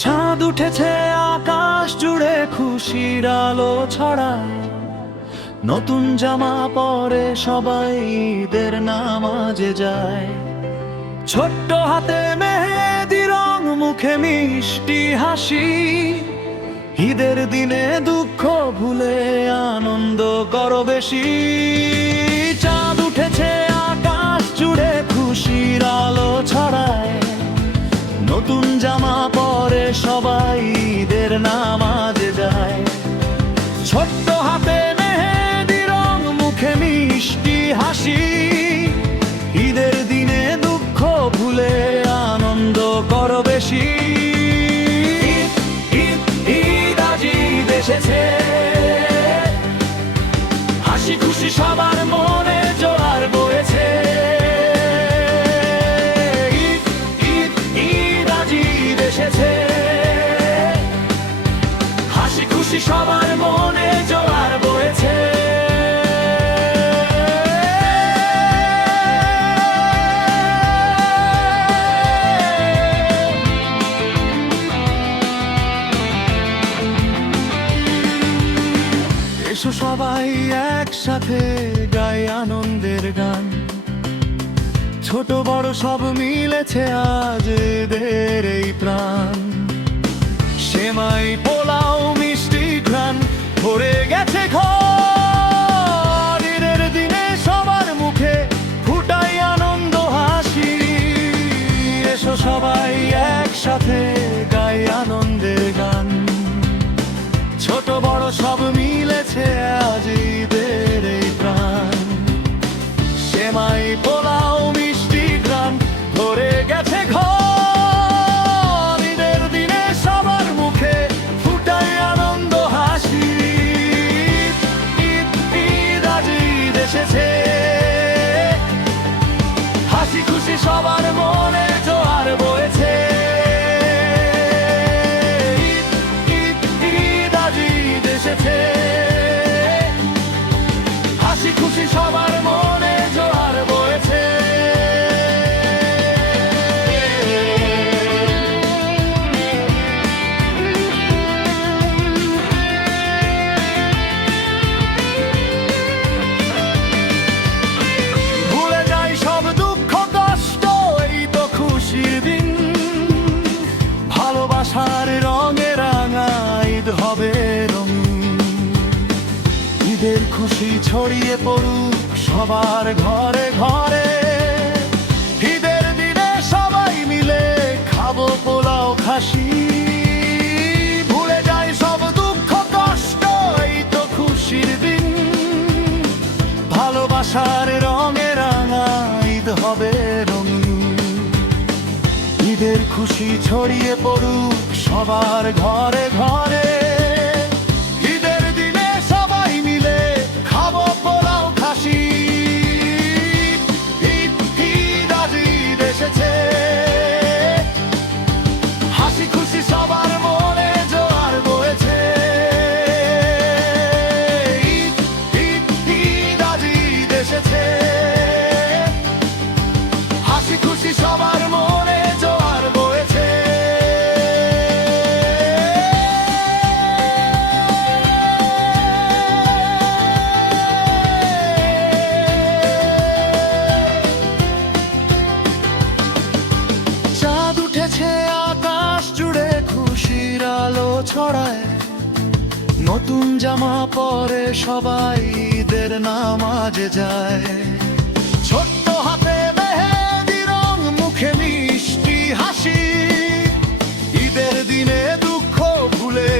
চাঁদ উঠেছে আকাশ জুড়ে খুশির আলো ছড়ায়, নতুন জামা পরে সবাই ঈদের নামাজে যায়। ছোট্ট হাতে মেহেদি রং, মুখে মিষ্টি হাসি, ঈদের দিনে দুঃখ ভুলে আনন্দ করো বেশি। চাঁদ উঠেছে আকাশ জুড়ে খুশির আলো ছড়ায়, নতুন জামা পরে সবাই ঈদের নামাজে যায়। ছোট্ট হাতে মেহেদি রং, মুখে মিষ্টি হাসি, ঈদের দিনে দুঃখ ভুলে আনন্দ করো বেশি। ঈদ ঈদ আজ ঈদ এসেছে, হাসি খুশি সবার মনে জোয়ার বয়েছে। হাসি খুশি সবার মনে জোয়ার বয়েছে। এসো সবাই একসাথে গাই আনন্দের গান, ছোট বড় সব মিলেছে আজ এদের এই প্রাণ। সেমাই পোলাও মিষ্টি ঘ্রাণ ভরে গেছে ঘর, ঈদের দিনে সবার মুখে ফুটাই আনন্দ হাসি। এসো সবাই একসাথে গাই আনন্দের গান, ছোট বড় সব মিলেছে আজ ঈদের এই প্রাণ। সেমাই পোলাও মিষ্টি ঘ্রাণ ভরে গেছে ঘর, ঈদের দিনে সবার মুখে ফুটায় আনন্দ হাসি। ঈদ ঈদ আজ ঈদ এসেছে, হাসি খুশি সবার মনে জোয়ার বয়েছে। ঈদ ঈদ আজ ঈদ এসেছে, হাসি খুশি সবার মনে জোয়ার বয়েছে। ভুলে যাই সব দুঃখ কষ্ট, এই তো খুশির দিন। ভালোবাসার রঙে রাঙা ঈদ হবে রঙিন, ঈদের খুশি ছড়িয়ে পড়ুক সবার ঘরে ঘরে। ঈদের দিনে সবাই মিলে খাবো পোলাও খাসি, ভুলে যাই সব দুঃখ কষ্ট, এই তো খুশির দিন। ভালোবাসার রঙে রাঙা ঈদ হবে রঙিন, ঈদের খুশি ছড়িয়ে পড়ুক সবার ঘরে ঘরে। ঈদের দিনে সবাই মিলে খাবো পোলাও খাসি, ঈদ ঈদ আজ ঈদ এসেছে, হাসি খুশি সবার মনে জোয়ার বয়েছে। ঈদ ঈদ ঈদ আজ ঈদ এসেছে, হাসি খুশি সবার মনে জোয়ার বয়েছে। চাঁদ উঠেছে আকাশ জুড়ে খুশির আলো ছড়ায়, নতুন জামা পরে সবাই ঈদের নামাজে যায়। ছোট্ট হাতে মেহেদি রং, মুখে মিষ্টি হাসি, ঈদের দিনে দুঃখ ভুলে